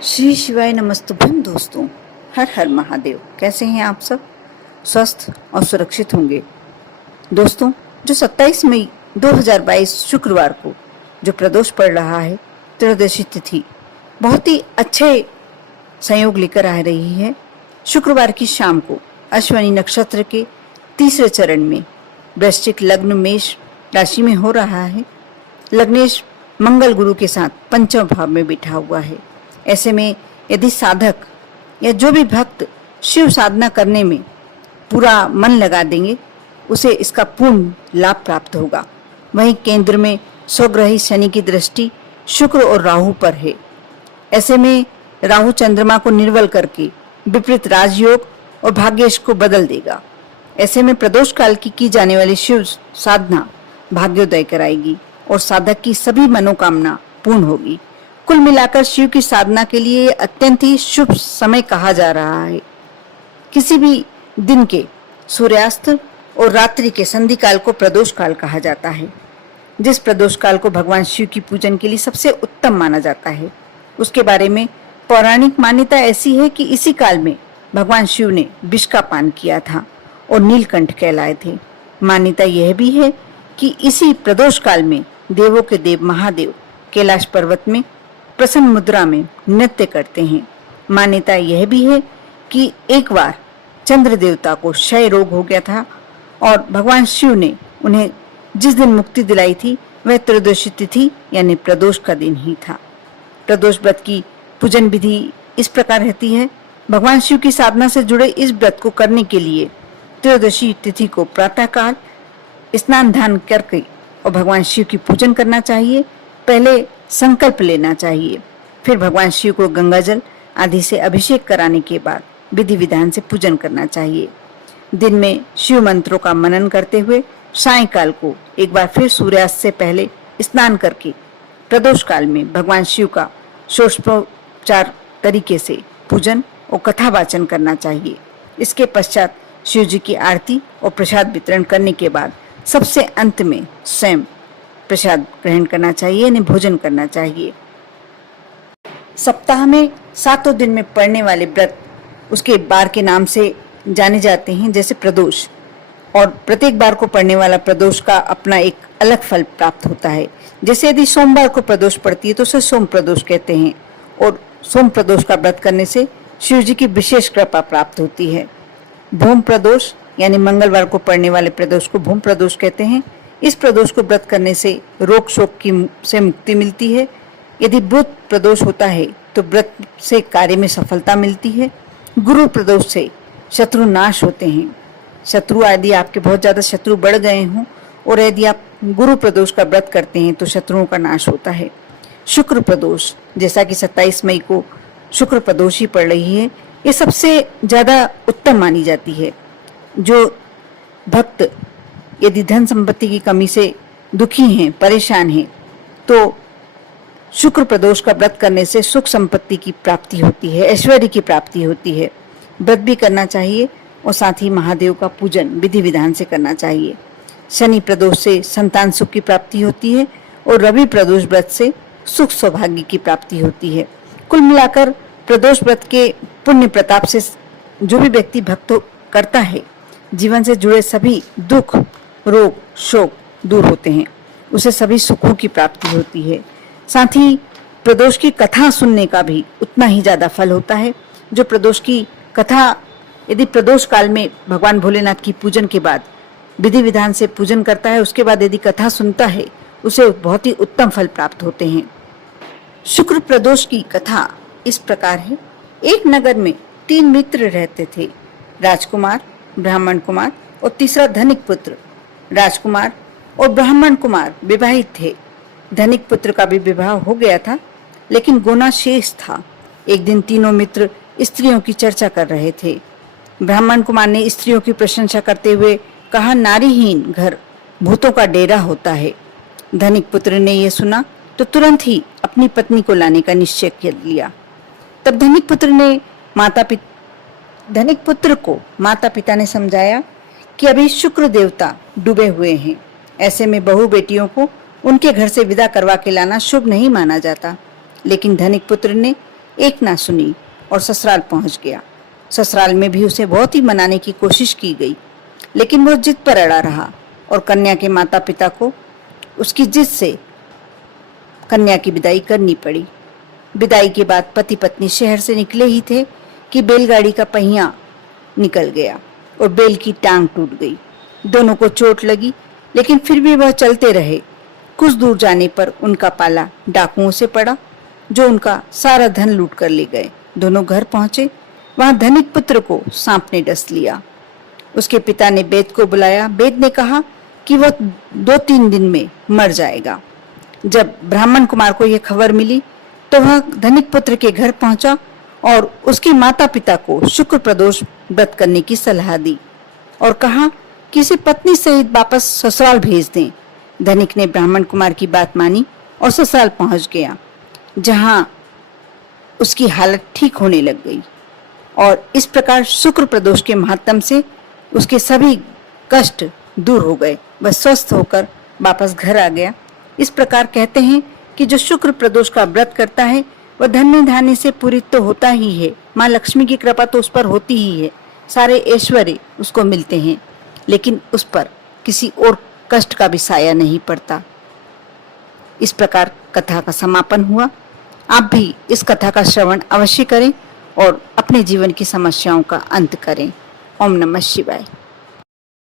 श्री शिवाय नमस्तुभ्यं दोस्तों। हर हर महादेव। कैसे हैं आप सब? स्वस्थ और सुरक्षित होंगे। दोस्तों, जो 27 मई 2022 शुक्रवार को जो प्रदोष पड़ रहा है, त्रयोदशी तिथि बहुत ही अच्छे संयोग लेकर आ रही है। शुक्रवार की शाम को अश्विनी नक्षत्र के तीसरे चरण में वृश्चिक लग्न मेष राशि में हो रहा है। लग्नेश मंगल गुरु के साथ पंचम भाव में बैठा हुआ है। ऐसे में यदि साधक या जो भी भक्त शिव साधना करने में पूरा मन लगा देंगे, उसे इसका पूर्ण लाभ प्राप्त होगा। वहीं केंद्र में स्वग्रही शनि की दृष्टि शुक्र और राहु पर है। ऐसे में राहु चंद्रमा को निर्बल करके विपरीत राजयोग और भाग्येश को बदल देगा। ऐसे में प्रदोष काल की जाने वाली शिव साधना भाग्योदय कराएगी और साधक की सभी मनोकामना पूर्ण होगी। कुल मिलाकर शिव की साधना के लिए अत्यंत ही शुभ समय कहा जा रहा है। किसी भी दिन के सूर्यास्त और रात्रि के संधि काल को प्रदोष काल कहा जाता है। जिस प्रदोष काल को भगवान शिव की पूजन के लिए सबसे उत्तम माना जाता है, उसके बारे में पौराणिक मान्यता ऐसी है कि इसी काल में भगवान शिव ने विष का पान किया था और नीलकंठ कहलाए थे। मान्यता यह भी है कि इसी प्रदोष काल में देवों के देव महादेव कैलाश पर्वत में प्रसन्न मुद्रा में नृत्य करते हैं। मान्यता यह भी है कि एक बार चंद्र देवता को क्षय रोग हो गया था और भगवान शिव ने उन्हें जिस दिन मुक्ति दिलाई थी वह त्रयोदशी तिथि यानी प्रदोष का दिन ही था। प्रदोष व्रत की पूजन विधि इस प्रकार रहती है। भगवान शिव की साधना से जुड़े इस व्रत को करने के लिए त्रयोदशी तिथि को प्रातःकाल स्नान ध्यान करके और भगवान शिव की पूजन करना चाहिए। पहले संकल्प लेना चाहिए, फिर भगवान शिव को गंगा जल आदि से अभिषेक कराने के बाद विधि विधान से पूजन करना चाहिए। दिन में शिव मंत्रों का मनन करते हुए सायंकाल को एक बार फिर सूर्यास्त से पहले स्नान करके प्रदोष काल में भगवान शिव का षोडशोपचार तरीके से पूजन और कथा वाचन करना चाहिए। इसके पश्चात शिव जी की आरती और प्रसाद वितरण करने के बाद सबसे अंत में स्वयं प्रसाद ग्रहण करना चाहिए, यानी भोजन करना चाहिए। सप्ताह में 7 दिन में पड़ने वाले व्रत उसके बार के नाम से जाने जाते हैं, जैसे प्रदोष, और प्रत्येक बार को पड़ने वाला प्रदोष का अपना एक अलग फल प्राप्त होता है। जैसे यदि सोमवार को प्रदोष पड़ती है तो उसे सोम प्रदोष कहते हैं और सोम प्रदोष का व्रत करने से शिव जी की विशेष कृपा प्राप्त होती है। भूम प्रदोष यानी मंगलवार को पड़ने वाले प्रदोष को भूम प्रदोष कहते हैं। इस प्रदोष को व्रत करने से रोग शोक से मुक्ति मिलती है। यदि बुध प्रदोष होता है तो व्रत से कार्य में सफलता मिलती है। गुरु प्रदोष से शत्रु नाश होते हैं। शत्रु यदि आपके बहुत ज्यादा शत्रु बढ़ गए हों और यदि आप गुरु प्रदोष का व्रत करते हैं तो शत्रुओं का नाश होता है। शुक्र प्रदोष, जैसा कि 27 मई को शुक्र प्रदोष ही पड़ रही है, ये सबसे ज्यादा उत्तम मानी जाती है। जो भक्त यदि धन संपत्ति की कमी से दुखी हैं, परेशान हैं, तो शुक्र प्रदोष का व्रत करने से सुख संपत्ति की प्राप्ति होती है, ऐश्वर्य की प्राप्ति होती है। व्रत भी करना चाहिए और साथ ही महादेव का पूजन विधि विधान से करना चाहिए। शनि प्रदोष से संतान सुख की प्राप्ति होती है और रवि प्रदोष व्रत से सुख सौभाग्य की प्राप्ति होती है। कुल मिलाकर प्रदोष व्रत के पुण्य प्रताप से जो भी व्यक्ति भक्त करता है, जीवन से जुड़े सभी दुख रोग शोक दूर होते हैं, उसे सभी सुखों की प्राप्ति होती है। साथ ही प्रदोष की कथा सुनने का भी उतना ही ज्यादा फल होता है। जो प्रदोष की कथा यदि प्रदोष काल में भगवान भोलेनाथ की पूजन के बाद विधि विधान से पूजन करता है, उसके बाद यदि कथा सुनता है, उसे बहुत ही उत्तम फल प्राप्त होते हैं। शुक्र प्रदोष की कथा इस प्रकार है। एक नगर में 3 मित्र रहते थे, राजकुमार, ब्राह्मण कुमार और तीसरा धनिक पुत्र। राजकुमार और ब्राह्मण कुमार विवाहित थे। धनिक पुत्र का भी विवाह हो गया था, लेकिन गोना शेष था। एक दिन तीनों मित्र स्त्रियों की चर्चा कर रहे थे। ब्राह्मण कुमार ने स्त्रियों की प्रशंसा करते हुए कहा, नारीहीन घर भूतों का डेरा होता है। धनिक पुत्र ने यह सुना तो तुरंत ही अपनी पत्नी को लाने का निश्चय कर लिया। तब धनिक पुत्र को माता पिता ने समझाया कि अभी शुक्र देवता डूबे हुए हैं, ऐसे में बहू बेटियों को उनके घर से विदा करवा के लाना शुभ नहीं माना जाता। लेकिन धनिक पुत्र ने एक ना सुनी और ससुराल पहुंच गया। ससुराल में भी उसे बहुत ही मनाने की कोशिश की गई, लेकिन वो जिद पर अड़ा रहा और कन्या के माता पिता को उसकी जिद से कन्या की विदाई करनी पड़ी। विदाई के बाद पति पत्नी शहर से निकले ही थे कि बैलगाड़ी का पहिया निकल गया और बैल की टांग टूट गई। दोनों को चोट लगी, लेकिन फिर भी वह चलते रहे। कुछ दूर जाने पर उनका पाला डाकुओं से पड़ा, जो उनका सारा धन लूट कर ले गए। दोनों घर पहुंचे, वहां धनिक पुत्र को सांप ने डस लिया। उसके पिता ने वेद को बुलाया। वेद ने कहा कि वह 2-3 दिन में मर जाएगा। जब ब्राह्मण कुमार को यह खबर मिली तो वह धनिक पुत्र के घर पहुंचा और उसके माता पिता को शुक्र प्रदोष व्रत करने की सलाह दी और कहा कि इसे पत्नी सहित वापस ससुराल भेज दें। धनिक ने ब्राह्मण कुमार की बात मानी और ससुराल पहुंच गया, जहां उसकी हालत ठीक होने लग गई और इस प्रकार शुक्र प्रदोष के महात्म से उसके सभी कष्ट दूर हो गए। वह स्वस्थ होकर वापस घर आ गया। इस प्रकार कहते हैं कि जो शुक्र प्रदोष का व्रत करता है वह धन्य धान्य से पूरित तो होता ही है। माँ लक्ष्मी की कृपा तो उस पर होती ही है, सारे ऐश्वर्य उसको मिलते हैं, लेकिन उस पर किसी और कष्ट का भी साया नहीं पड़ता। इस प्रकार कथा का समापन हुआ। आप भी इस कथा का श्रवण अवश्य करें और अपने जीवन की समस्याओं का अंत करें। ओम नमः शिवाय।